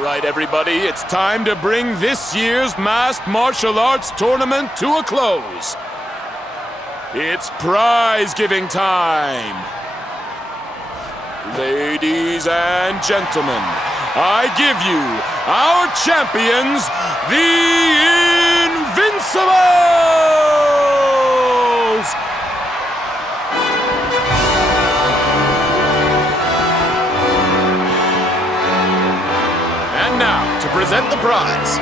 All right, everybody, it's time to bring this year's masked martial arts tournament to a close. It's prize-giving time. Ladies and gentlemen, I give you our champions, the Invincibles! And now, to present the prize.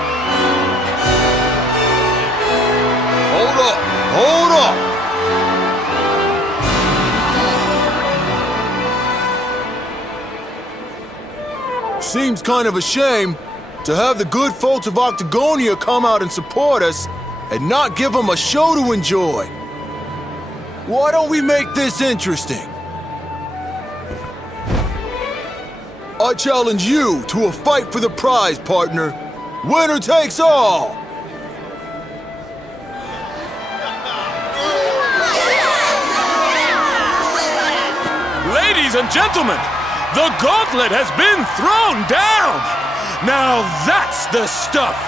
Hold up! Hold up! Seems kind of a shame to have the good folks of Octagonia come out and support us and not give them a show to enjoy. Why don't we make this interesting? I challenge you to a fight for the prize, partner. Winner takes all! Ladies and gentlemen, the gauntlet has been thrown down! Now that's the stuff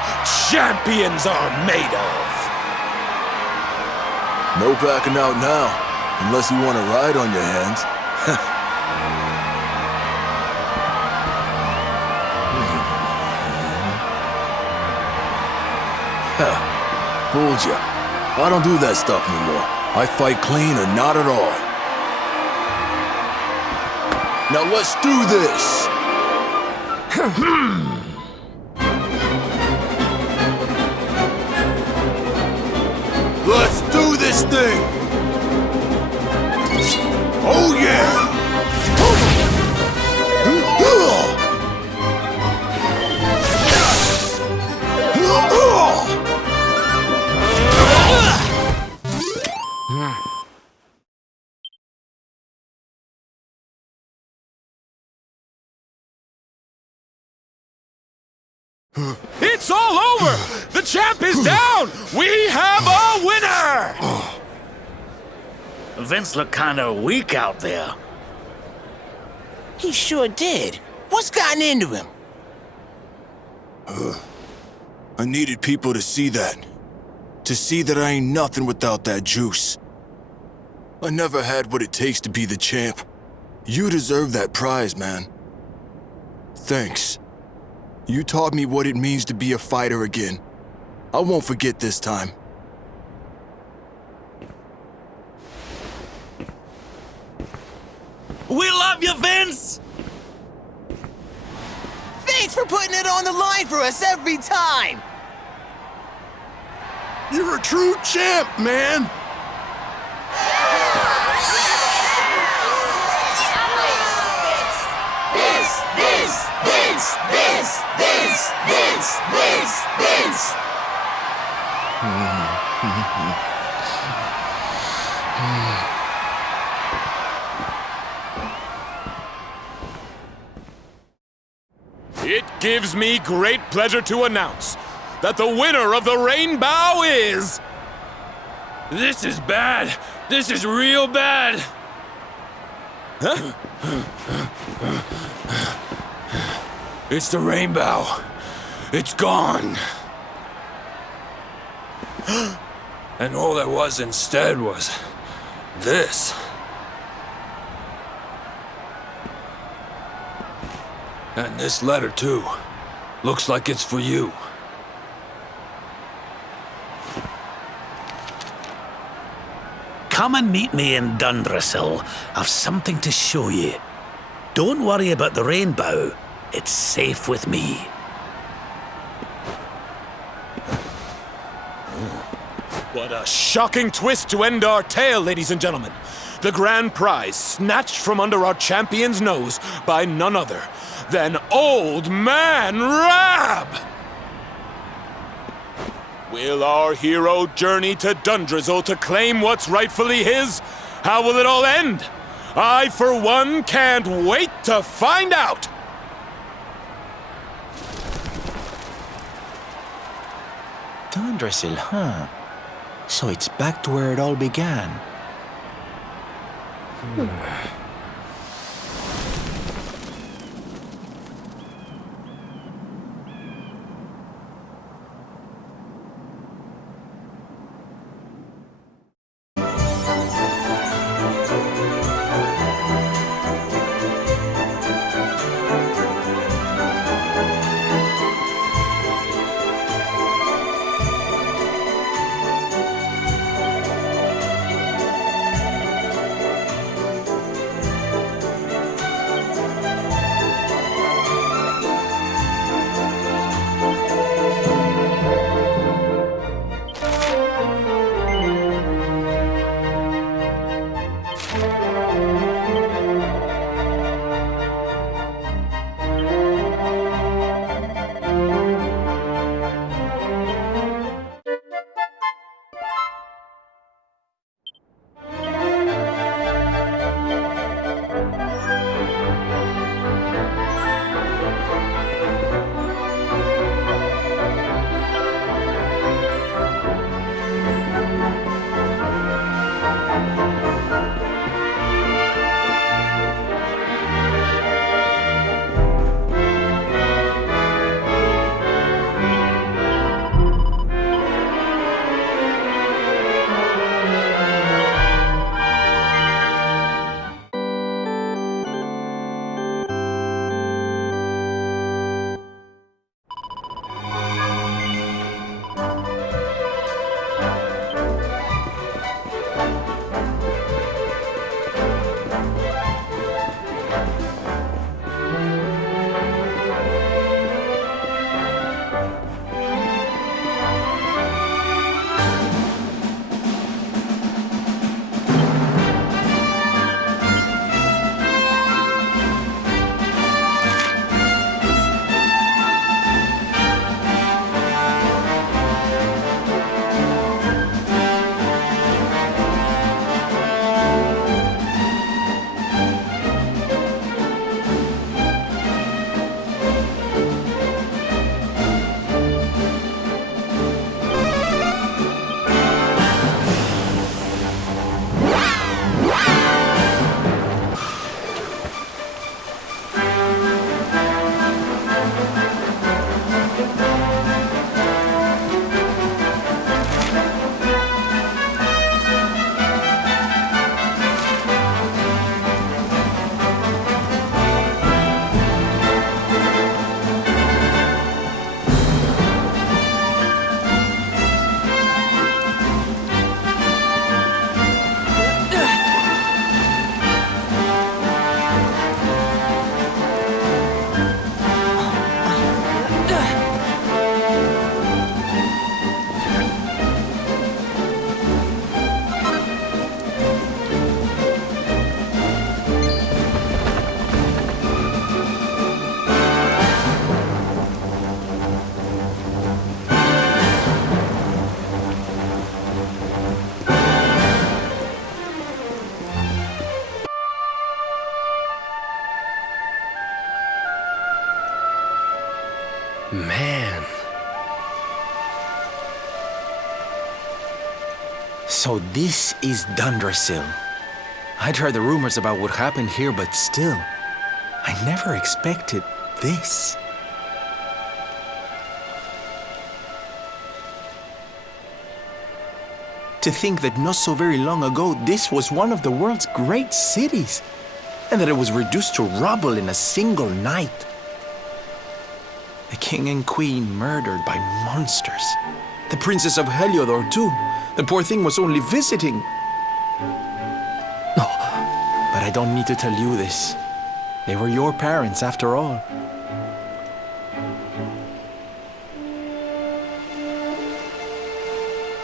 champions are made of! No backing out now, unless you want to ride on your hands. Fooled ya. I don't do that stuff anymore. I fight clean or not at all. Now let's do this! Let's do this thing! Oh yeah! It's all over! The champ is down! We have a winner! Vince looked kinda weak out there. He sure did. What's gotten into him? I needed people to see that. To see that I ain't nothing without that juice. I never had what it takes to be the champ. You deserve that prize, man. Thanks. You taught me what it means to be a fighter again. I won't forget this time. We love you, Vince! Thanks for putting it on the line for us every time! You're a true champ, man! Vince! It gives me great pleasure to announce that the winner of the Rainbow is... This is bad. This is real bad. Huh? It's the Rainbow. It's gone. And all there was instead was this. And this letter, too. Looks like it's for you. Come and meet me in Dundrasil. I've something to show you. Don't worry about the Rainbow. It's safe with me. What a shocking twist to end our tale, ladies and gentlemen. The grand prize snatched from under our champion's nose by none other than Old Man Rab! Will our hero journey to Dundrasil to claim what's rightfully his? How will it all end? I, for one, can't wait to find out! Dundrasil, huh? So it's back to where it all began. So this is Dundrasil. I'd heard the rumors about what happened here, but still, I never expected this. To think that not so very long ago, this was one of the world's great cities, and that it was reduced to rubble in a single night. The king and queen murdered by monsters. The princess of Heliodor, too. The poor thing was only visiting. No, but I don't need to tell you this. They were your parents, after all.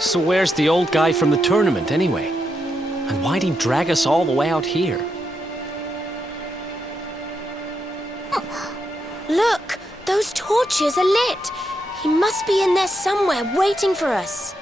So where's the old guy from the tournament, anyway? And why'd he drag us all the way out here? Look! Those torches are lit! He must be in there somewhere, waiting for us.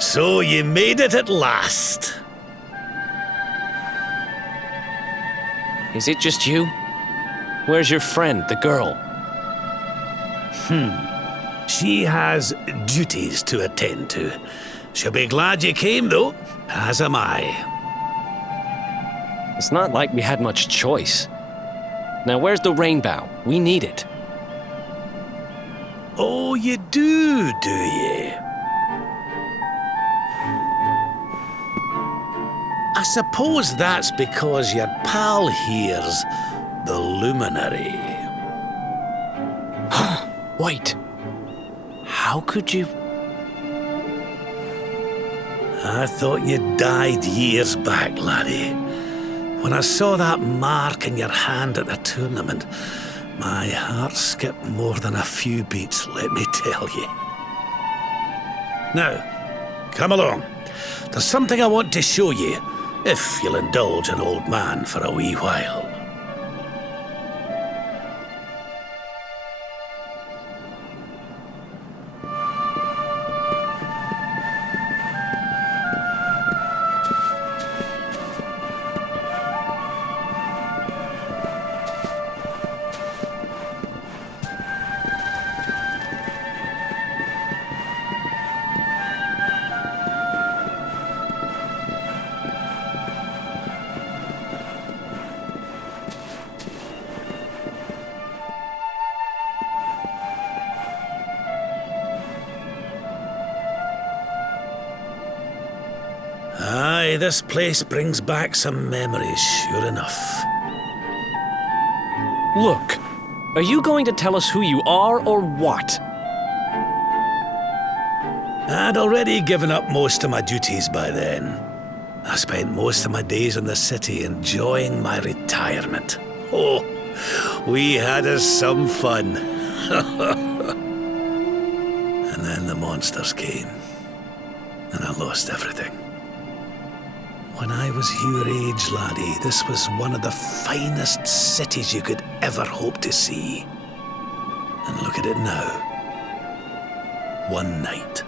So you made it at last. Is it just you? Where's your friend, the girl? She has duties to attend to. She'll be glad you came, though, as am I. It's not like we had much choice. Now where's the rainbow? We need it. Oh, you do you? I suppose that's because your pal here's the luminary. Wait. How could you... I thought you died years back, laddie. When I saw that mark in your hand at the tournament, my heart skipped more than a few beats, let me tell you. Now, come along. There's something I want to show you, if you'll indulge an old man for a wee while. Aye, this place brings back some memories, sure enough. Look, are you going to tell us who you are or what? I'd already given up most of my duties by then. I spent most of my days in the city enjoying my retirement. Oh, we had us some fun. And then the monsters came, and I lost everything. When I was your age, laddie, this was one of the finest cities you could ever hope to see. And look at it now. One night.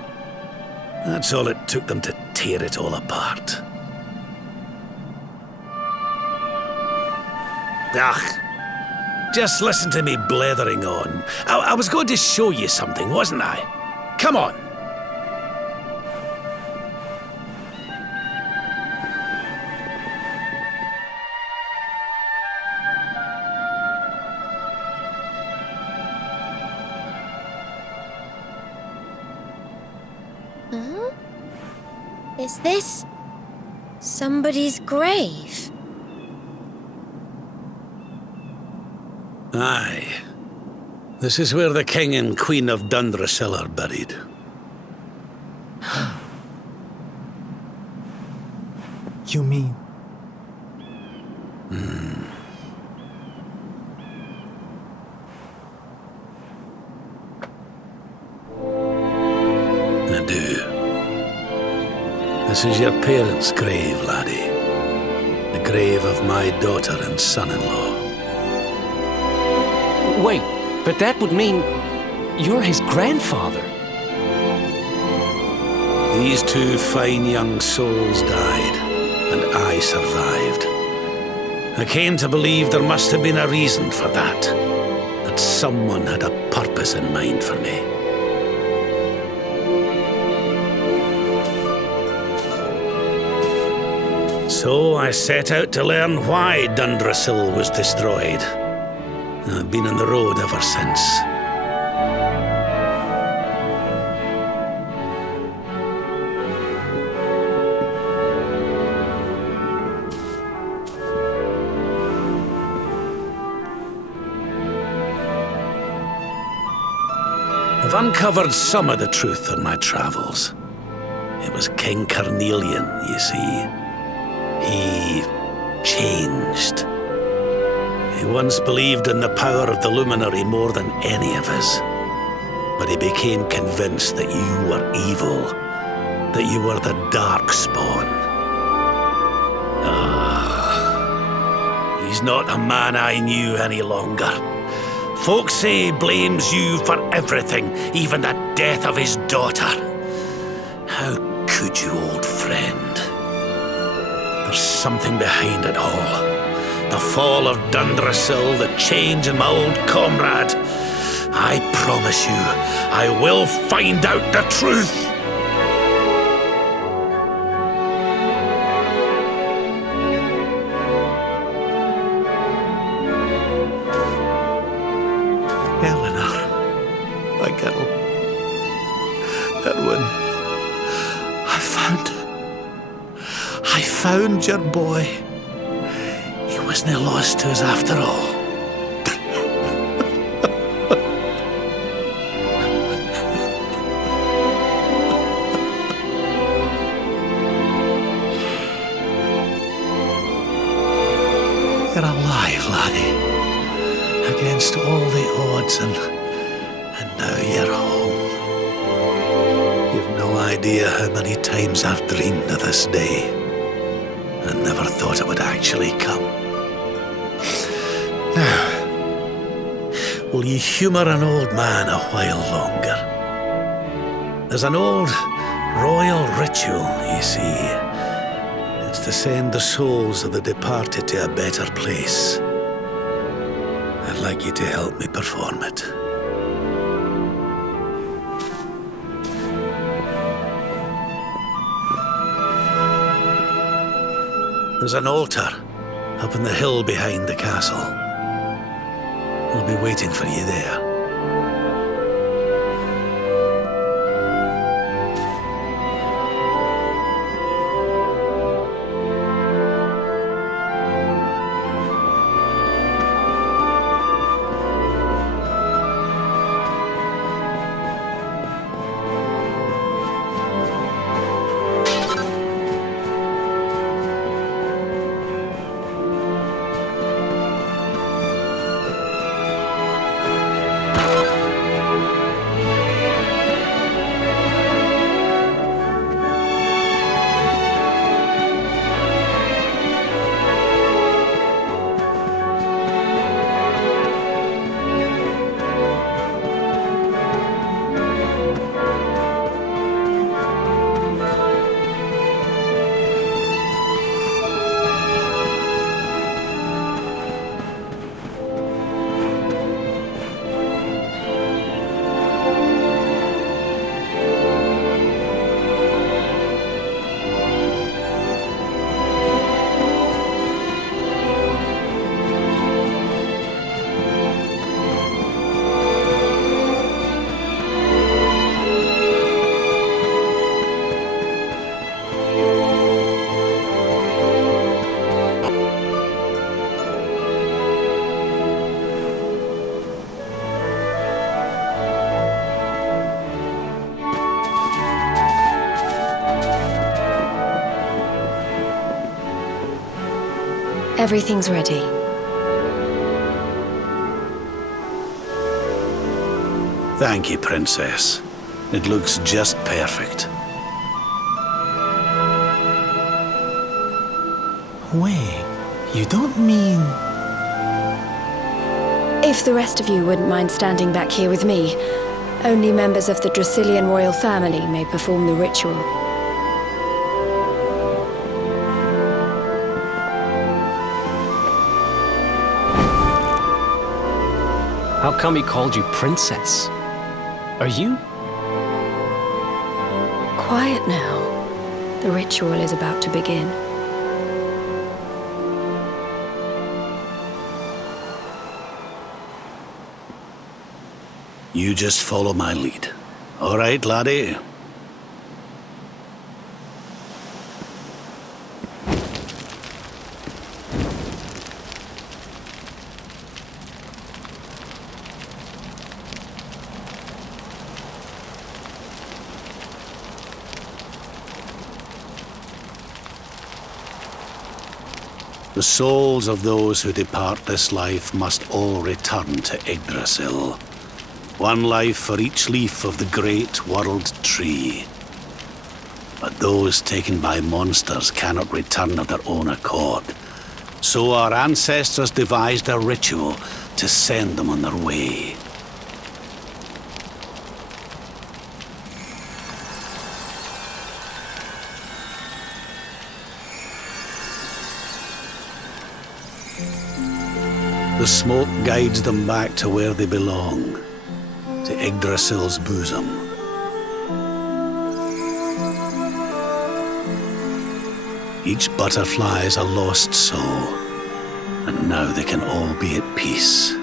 That's all it took them to tear it all apart. Just listen to me blethering on. I was going to show you something, wasn't I? Come on. Huh? Is this somebody's grave? Aye. This is where the King and Queen of Dundrasil are buried. You mean? I do. This is your parents' grave, laddie. The grave of my daughter and son-in-law. Wait, but that would mean you're his grandfather. These two fine young souls died, and I survived. I came to believe there must have been a reason for that. That someone had a purpose in mind for me. So I set out to learn why Dundrasil was destroyed. I've been on the road ever since. I've uncovered some of the truth on my travels. It was King Carnelian, you see. He changed. He once believed in the power of the luminary more than any of us. But he became convinced that you were evil, that you were the dark spawn. He's not a man I knew any longer. Folks say he blames you for everything, even the death of his daughter. How could you, old friend? There's something behind it all. The fall of Dundrasil, the change in my old comrade. I promise you, I will find out the truth. Eleanor, my girl. Erwin, I found your boy. He wasn't lost to us after all. You're alive, laddie. Against all the odds, and now you're home. You've no idea how many times I've dreamed of this day. I never thought it would actually come. Now, will you humour an old man a while longer? There's an old royal ritual, you see. It's to send the souls of the departed to a better place. I'd like you to help me perform it. There's an altar up on the hill behind the castle. I'll be waiting for you there. Everything's ready. Thank you, Princess. It looks just perfect. Wait, you don't mean... If the rest of you wouldn't mind standing back here with me, only members of the Dracilian royal family may perform the ritual. How come he called you Princess? Are you? Quiet now. The ritual is about to begin. You just follow my lead. All right, laddie? The souls of those who depart this life must all return to Yggdrasil. One life for each leaf of the great world tree. But those taken by monsters cannot return of their own accord. So our ancestors devised a ritual to send them on their way. The smoke guides them back to where they belong, to Yggdrasil's bosom. Each butterfly is a lost soul, and now they can all be at peace.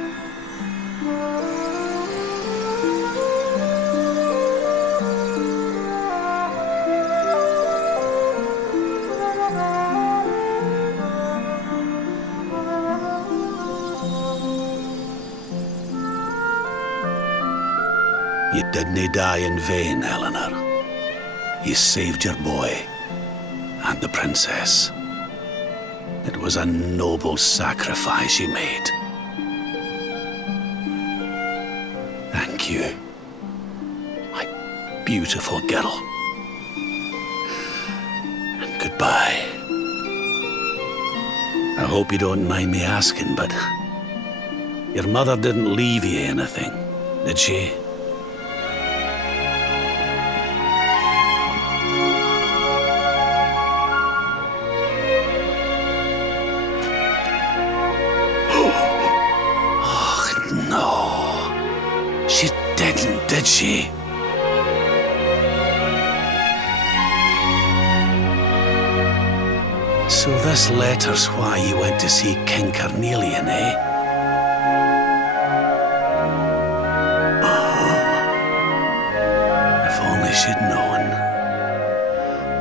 You didn't die in vain, Eleanor. You saved your boy and the princess. It was a noble sacrifice you made. Thank you, my beautiful girl. And goodbye. I hope you don't mind me asking, but your mother didn't leave you anything, did she? She didn't, did she? So this letter's why you went to see King Carnelian, eh? If only she'd known.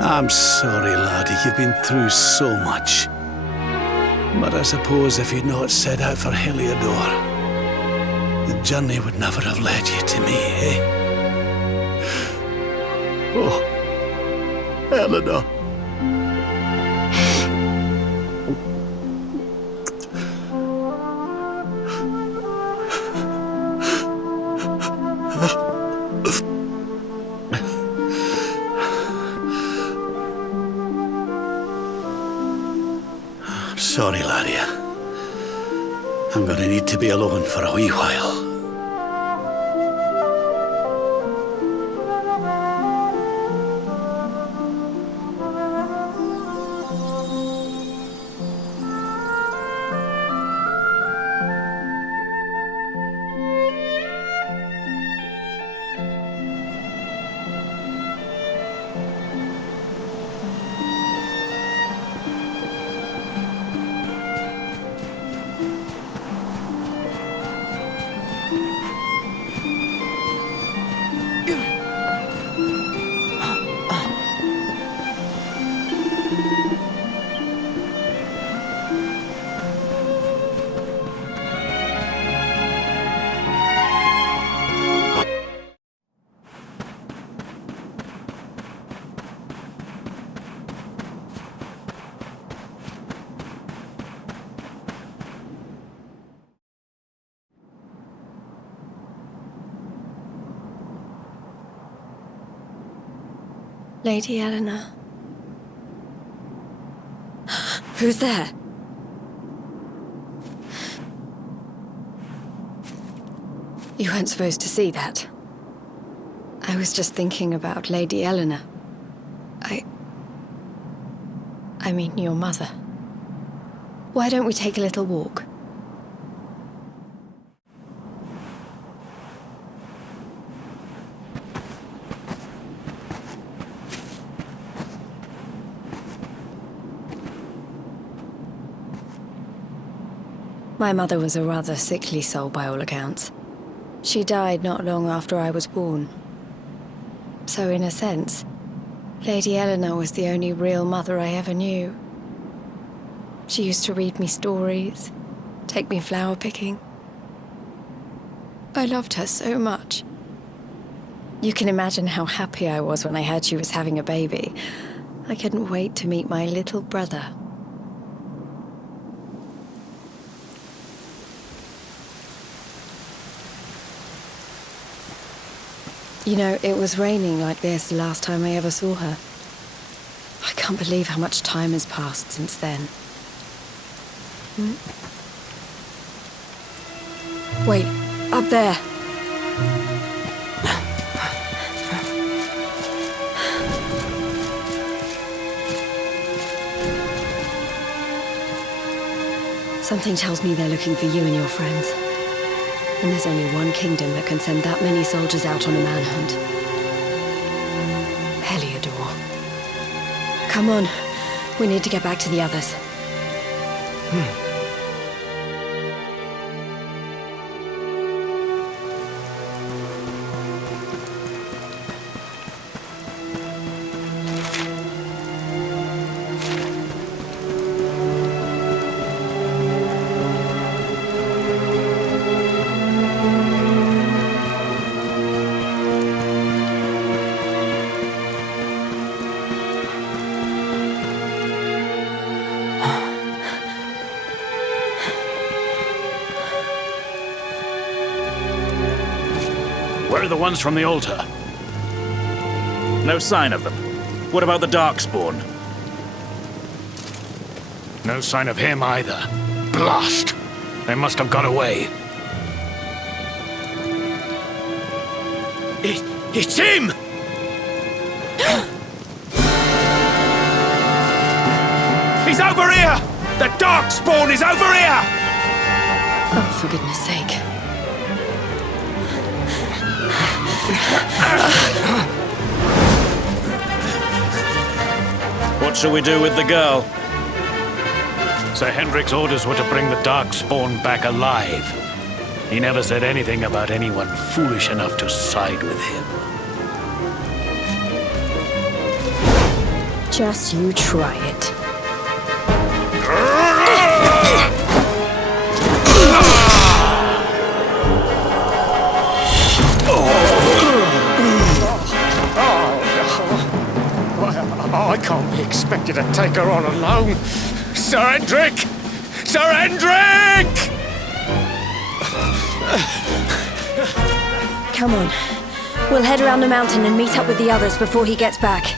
I'm sorry, laddie, you've been through so much. But I suppose if you'd not set out for Heliodor, the journey would never have led you to me, eh? Oh, Eleanor. I'm sorry, laddie. I'm gonna need to be alone for a wee while. Lady Eleanor. Who's there? You weren't supposed to see that. I was just thinking about Lady Eleanor. I mean, your mother. Why don't we take a little walk? My mother was a rather sickly soul by all accounts. She died not long after I was born. So in a sense, Lady Eleanor was the only real mother I ever knew. She used to read me stories, take me flower picking. I loved her so much. You can imagine how happy I was when I heard she was having a baby. I couldn't wait to meet my little brother. You know, it was raining like this the last time I ever saw her. I can't believe how much time has passed since then. Wait, up there. Something tells me they're looking for you and your friends. And there's only one kingdom that can send that many soldiers out on a manhunt. Heliodor. Come on. We need to get back to the others. Where are the ones from the altar? No sign of them. What about the Darkspawn? No sign of him either. Blast! They must have got away. It's him! He's over here! The Darkspawn is over here! Oh, for goodness sake. What shall we do with the girl? Sir Hendrik's orders were to bring the Darkspawn back alive. He never said anything about anyone foolish enough to side with him. Just you try it. I can't be expected to take her on alone. Sir Hendrik! Sir Hendrik! Come on. We'll head around the mountain and meet up with the others before he gets back.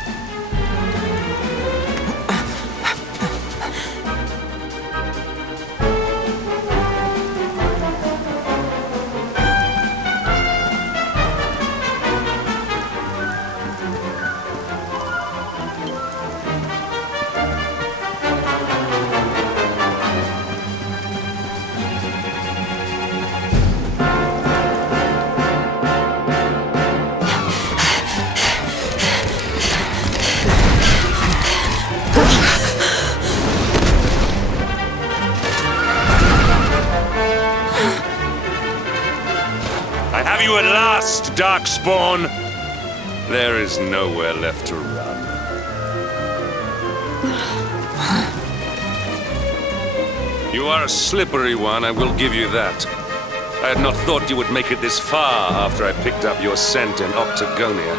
I have you at last, Darkspawn. There is nowhere left to run. You are a slippery one, I will give you that. I had not thought you would make it this far after I picked up your scent in Octagonia.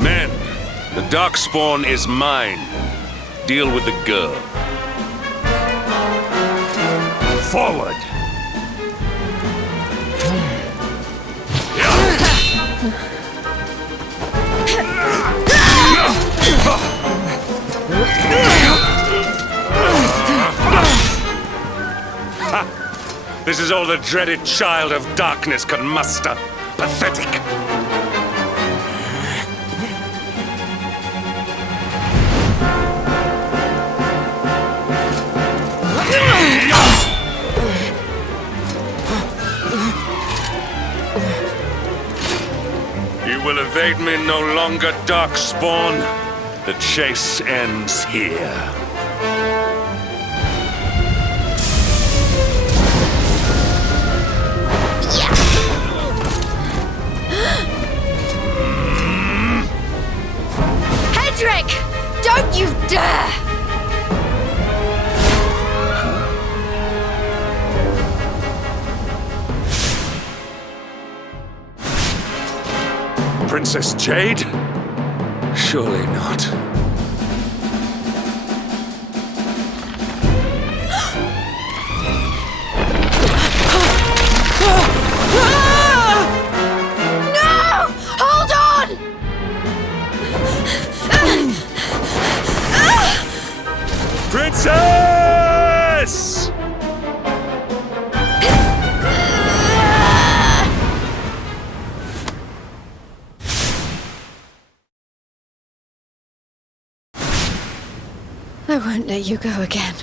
Men, the Darkspawn is mine. deal with the girl. Forward! This is all the dreaded child of darkness can muster. Pathetic! You will evade me no longer, Darkspawn. The chase ends here. Hendrik! Don't you dare! Princess Jade? Surely not. Princess! I won't let you go again.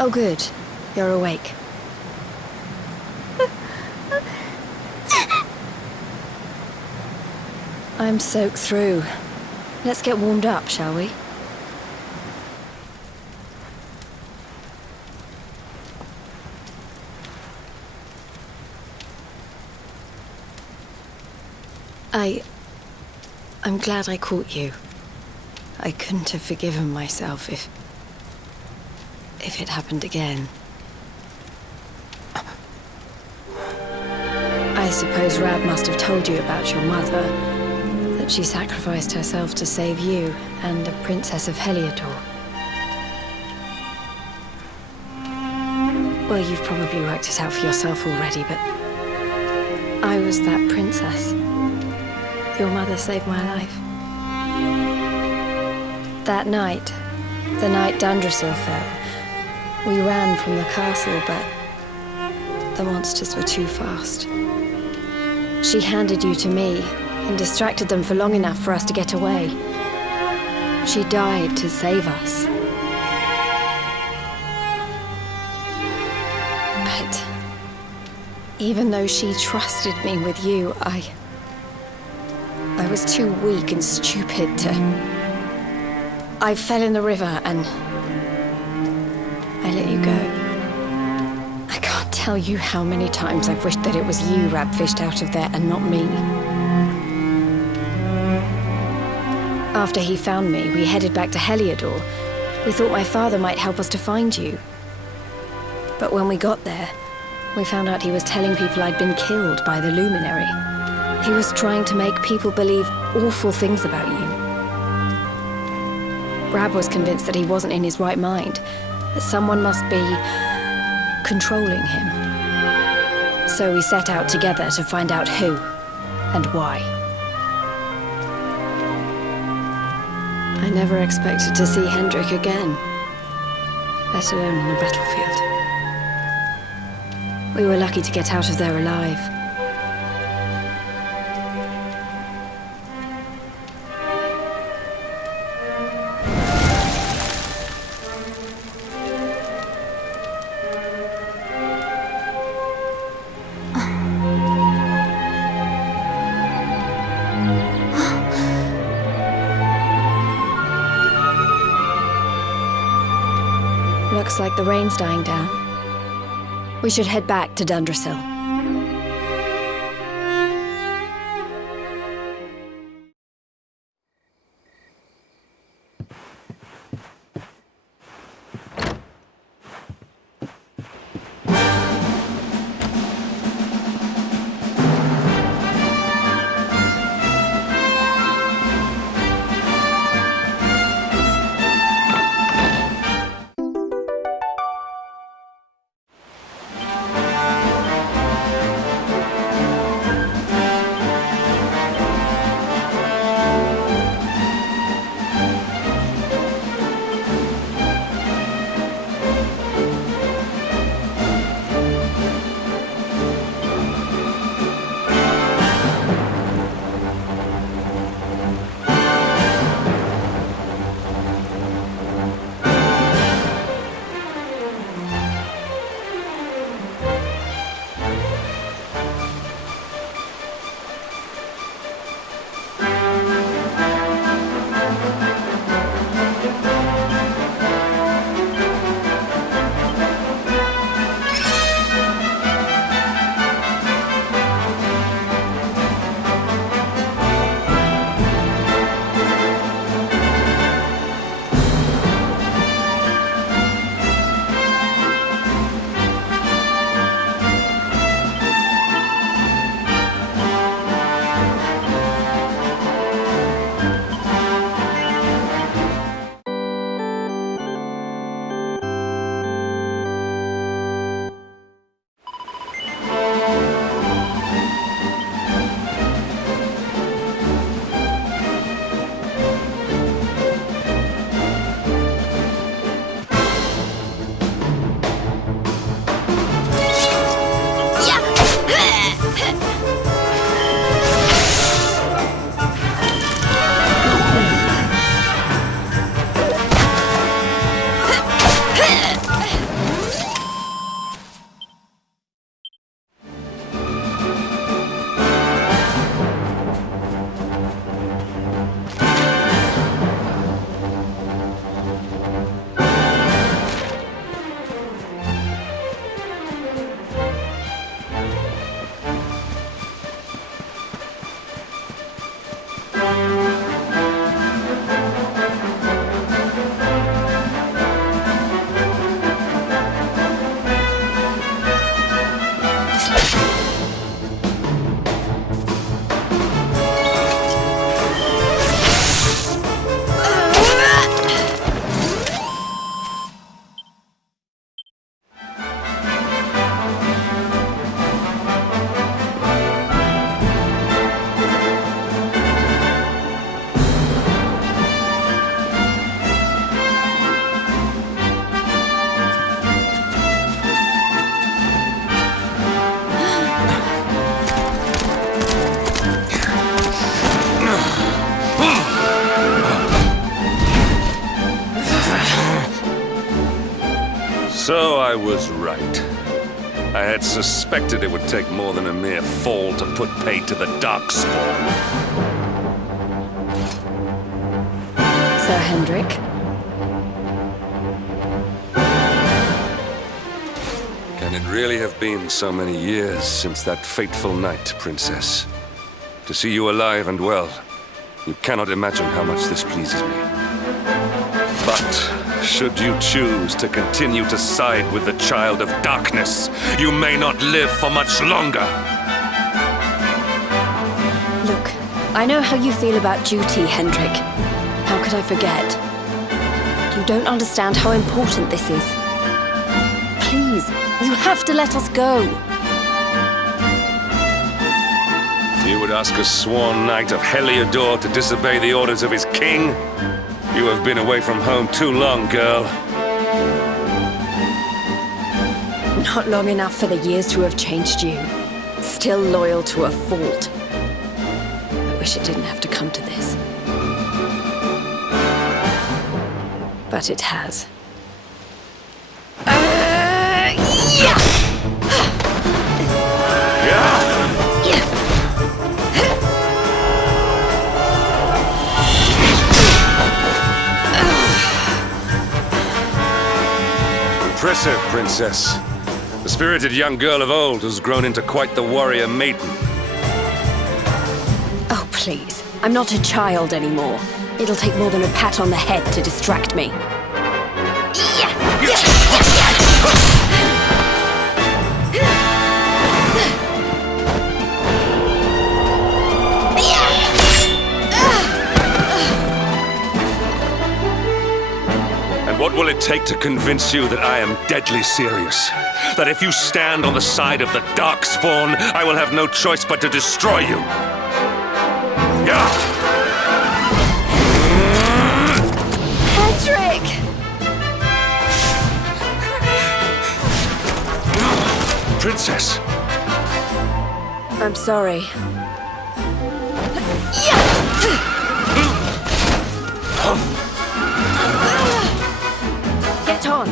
Oh, good. You're awake. I'm soaked through. Let's get warmed up, shall we? I'm glad I caught you. I couldn't have forgiven myself if it happened again. I suppose Rab must have told you about your mother, that she sacrificed herself to save you and the Princess of Heliodor. Well, you've probably worked it out for yourself already, but I was that princess. Your mother saved my life. That night, the night Dundrasil fell, we ran from the castle, but the monsters were too fast. She handed you to me and distracted them for long enough for us to get away. She died to save us. But even though she trusted me with you, I was too weak and stupid to... I fell in the river and I let you go. I can't tell you how many times I've wished that it was you Rab fished out of there and not me. After he found me, we headed back to Heliodor. We thought my father might help us to find you. But when we got there, we found out he was telling people I'd been killed by the Luminary. He was trying to make people believe awful things about you. Rab was convinced that he wasn't in his right mind, that someone must be controlling him. So we set out together to find out who and why. I never expected to see Hendrik again, let alone on a battlefield. We were lucky to get out of there alive. Looks like the rain's dying down. We should head back to Dundrasil. So I was right. I had suspected it would take more than a mere fall to put pay to the Darkspawn. Sir Hendrik? Can it really have been so many years since that fateful night, Princess? To see you alive and well, you cannot imagine how much this pleases me. But should you choose to continue to side with the Child of Darkness, you may not live for much longer. Look, I know how you feel about duty, Hendrik. How could I forget? You don't understand how important this is. Please, you have to let us go. You would ask a sworn knight of Heliodor to disobey the orders of his king? You have been away from home too long, girl. Not long enough for the years to have changed you. Still loyal to a fault. I wish it didn't have to come to this. But it has. Impressive, Princess. The spirited young girl of old has grown into quite the warrior maiden. Oh, please. I'm not a child anymore. It'll take more than a pat on the head to distract me. And what will it take to convince you that I am deadly serious? That if you stand on the side of the Darkspawn, I will have no choice but to destroy you? Yeah! Patrick! Princess! I'm sorry. Get on.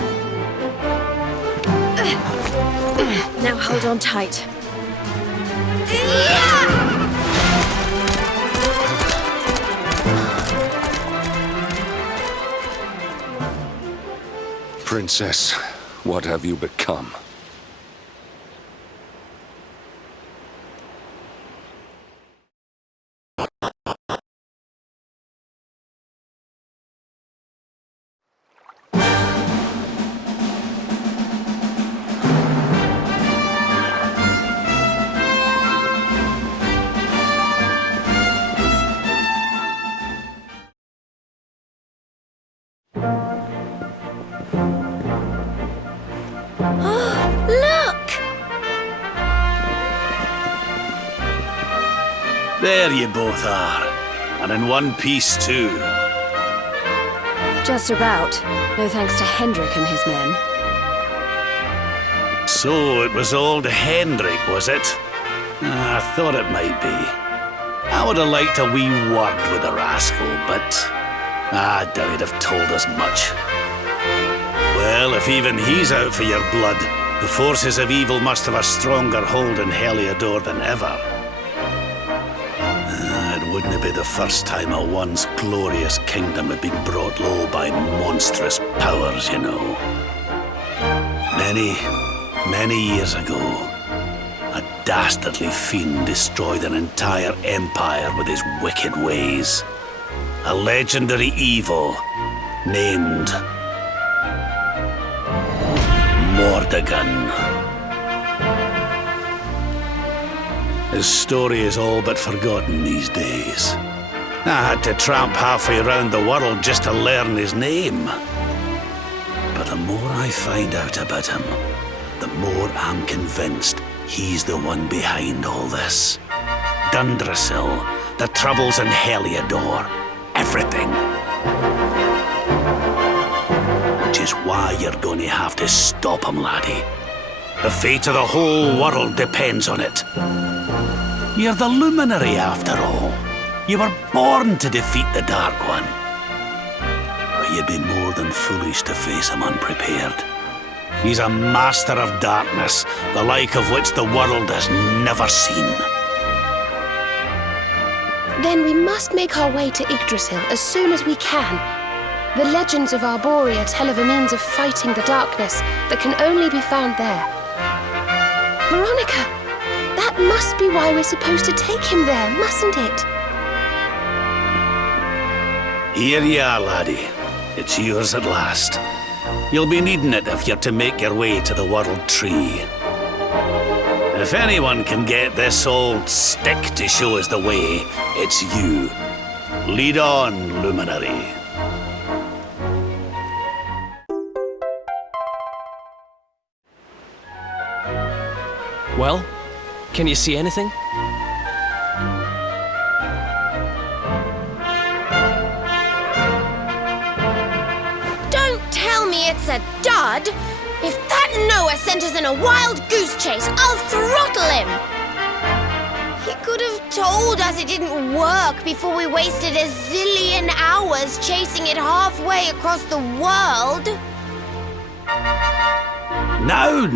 Now hold on tight. Princess, what have you become? Look! There you both are. And in one piece, too. Just about. No thanks to Hendrik and his men. So it was old Hendrik, was it? I thought it might be. I would have liked a wee word with the rascal, but I doubt he'd have told us much. Well, if even he's out for your blood, the forces of evil must have a stronger hold in Heliodor than ever. It wouldn't be the first time a once glorious kingdom had been brought low by monstrous powers, you know. Many years ago, a dastardly fiend destroyed an entire empire with his wicked ways. A legendary evil named Mordegon. His story is all but forgotten these days. I had to tramp halfway around the world just to learn his name. But the more I find out about him, the more I'm convinced he's the one behind all this. Dundrasil, the troubles in Heliodor, everything. Which is why you're going to have to stop him, laddie. The fate of the whole world depends on it. You're the luminary, after all. You were born to defeat the Dark One. But you'd be more than foolish to face him unprepared. He's a master of darkness, the like of which the world has never seen. Then we must make our way to Yggdrasil as soon as we can. The legends of Arborea tell of a means of fighting the darkness that can only be found there. Veronica, that must be why we're supposed to take him there, mustn't it? Here you are, laddie. It's yours at last. You'll be needing it if you're to make your way to the World Tree. If anyone can get this old stick to show us the way, it's you. Lead on, Luminary. Well, can you see anything? Don't tell me it's a dud! If that Noah sent us in a wild goose chase, I'll throttle him! He could have told us it didn't work before we wasted a zillion hours chasing it halfway across the world. Now,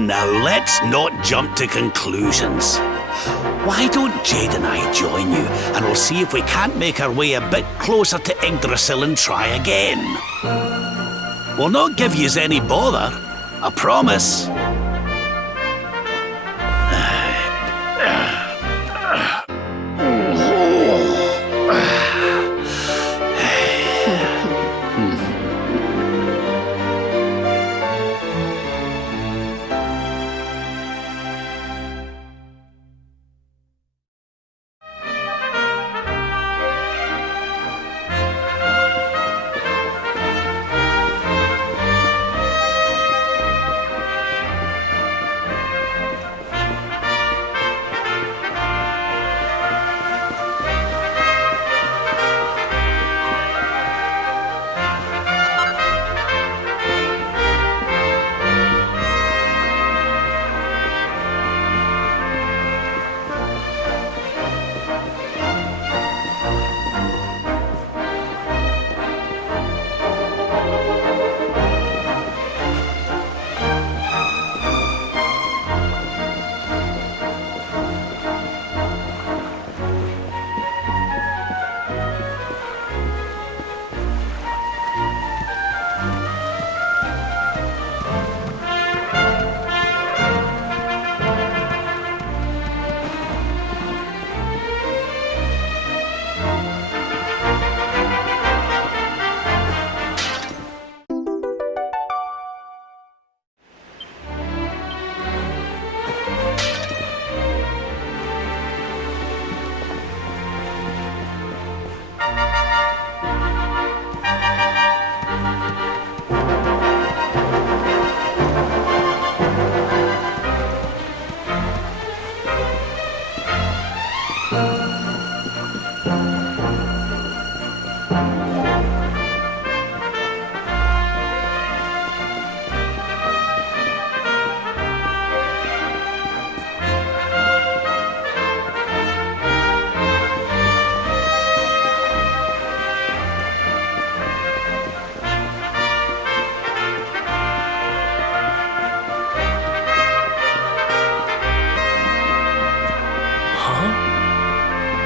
let's not jump to conclusions. Why don't Jade and I join you, and we'll see if we can't make our way a bit closer to Yggdrasil and try again. We'll not give yous any bother. I promise.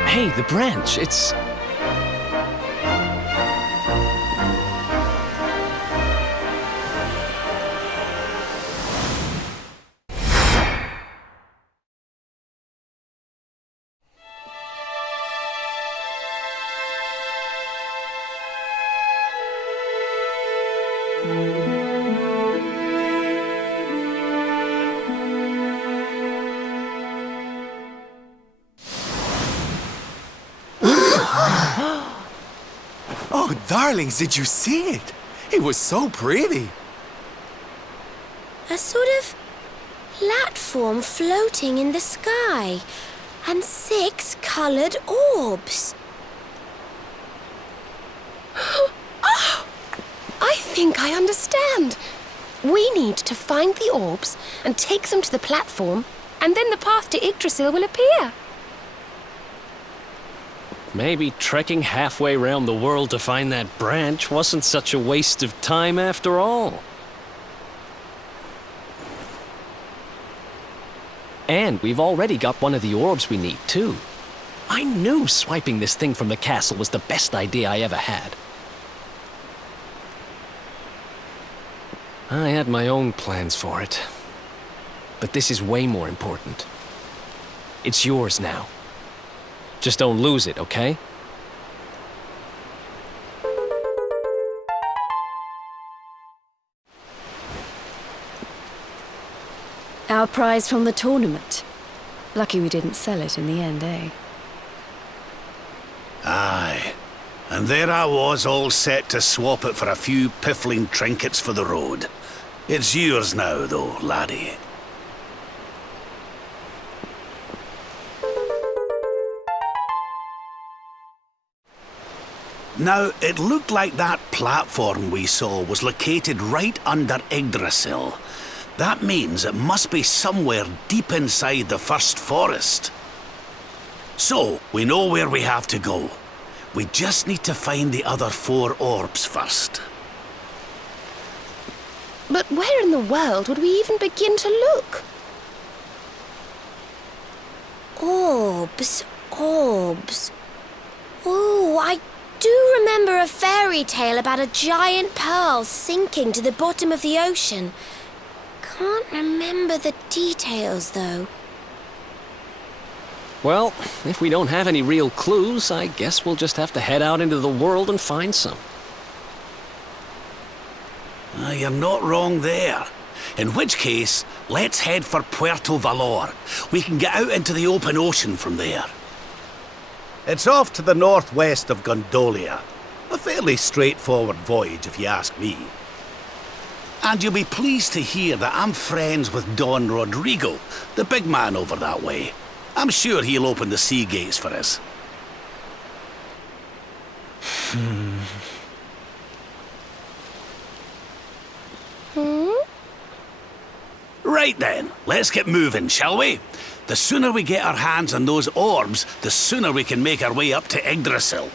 Hey, the branch, it's... Oh, darlings, did you see it? It was so pretty. A sort of platform floating in the sky, and 6 coloured orbs. Oh, I think I understand. We need to find the orbs and take them to the platform, and then the path to Yggdrasil will appear. Maybe trekking halfway around the world to find that branch wasn't such a waste of time after all. And we've already got one of the orbs we need, too. I knew swiping this thing from the castle was the best idea I ever had. I had my own plans for it. But this is way more important. It's yours now. Just don't lose it, okay? Our prize from the tournament. Lucky we didn't sell it in the end, eh? Aye. And there I was, all set to swap it for a few piffling trinkets for the road. It's yours now, though, laddie. Now, it looked like that platform we saw was located right under Yggdrasil. That means it must be somewhere deep inside the first forest. So, we know where we have to go. We just need to find the other 4 orbs first. But where in the world would we even begin to look? Orbs, orbs. Oh, I do remember a fairy tale about a giant pearl sinking to the bottom of the ocean. Can't remember the details, though. Well, if we don't have any real clues, I guess we'll just have to head out into the world and find some. You're not wrong there. In which case, let's head for Puerto Valor. We can get out into the open ocean from there. It's off to the northwest of Gondolia. A fairly straightforward voyage, if you ask me. And you'll be pleased to hear that I'm friends with Don Rodrigo, the big man over that way. I'm sure he'll open the sea gates for us. Right then, let's get moving, shall we? The sooner we get our hands on those orbs, the sooner we can make our way up to Yggdrasil.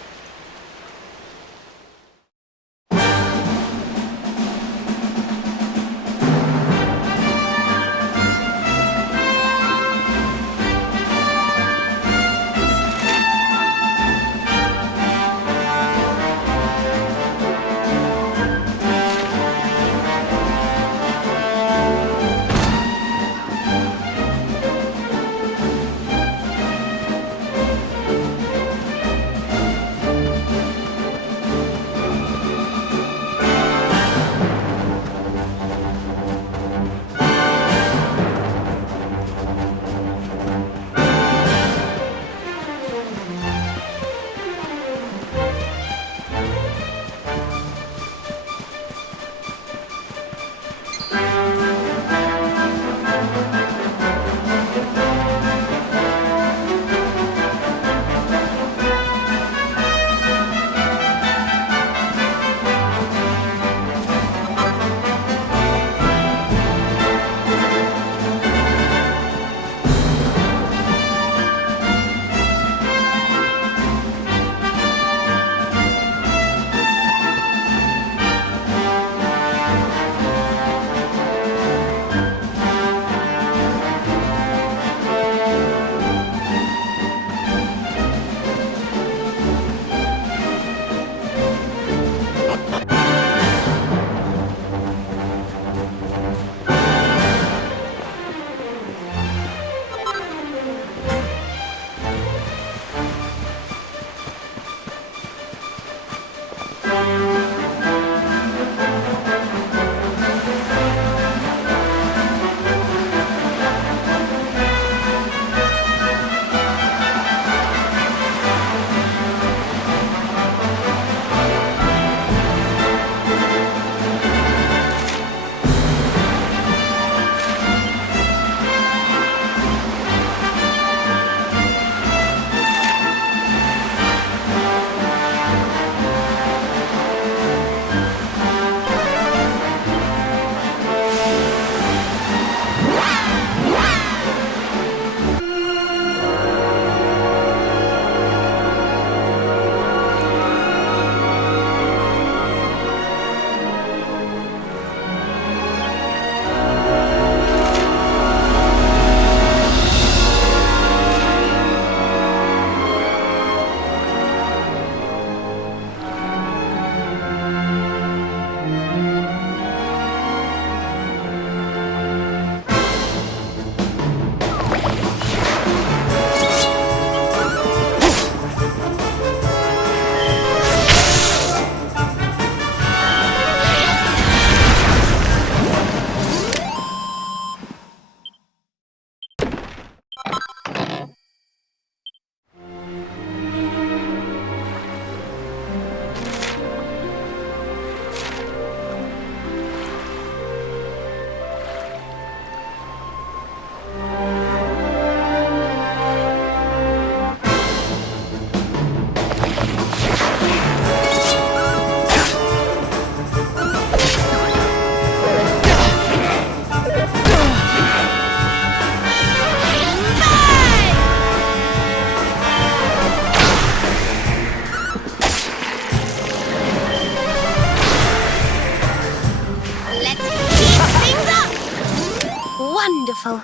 Wonderful.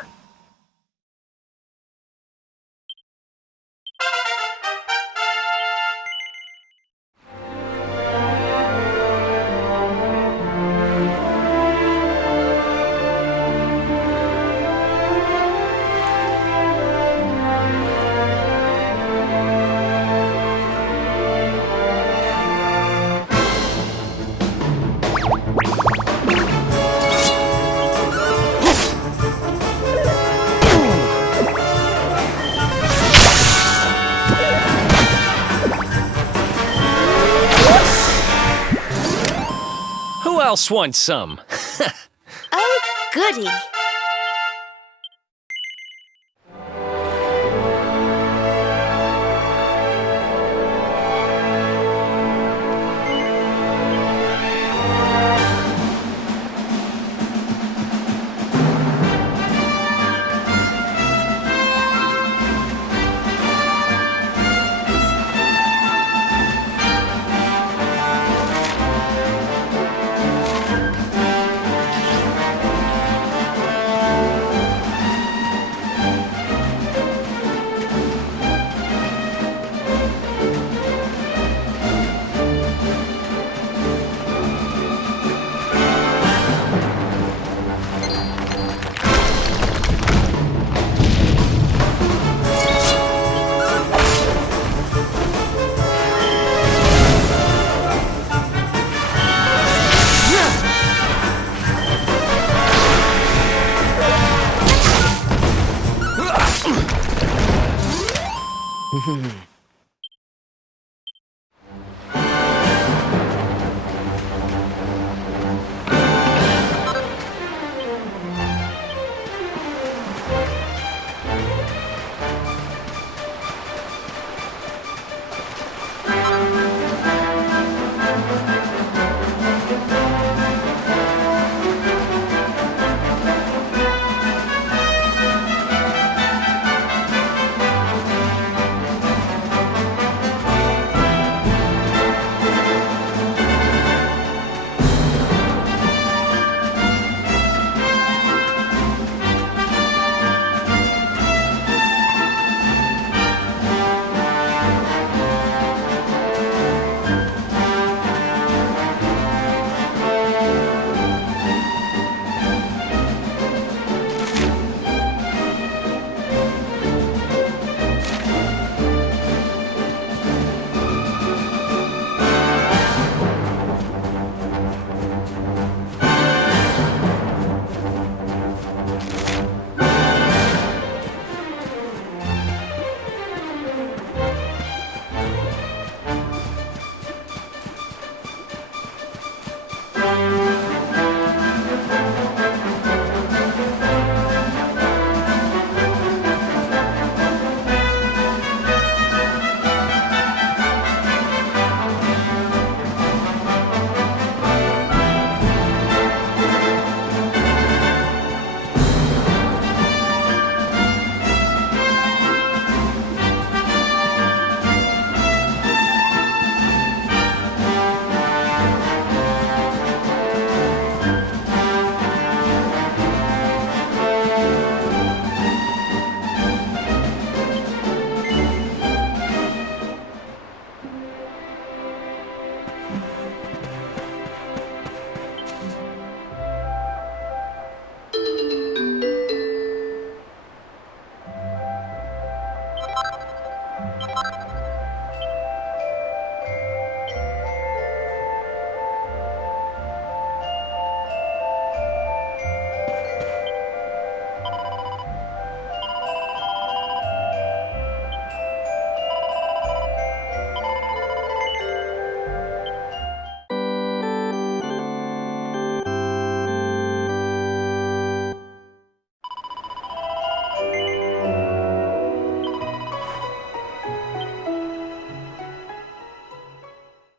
else want some. Oh, goody.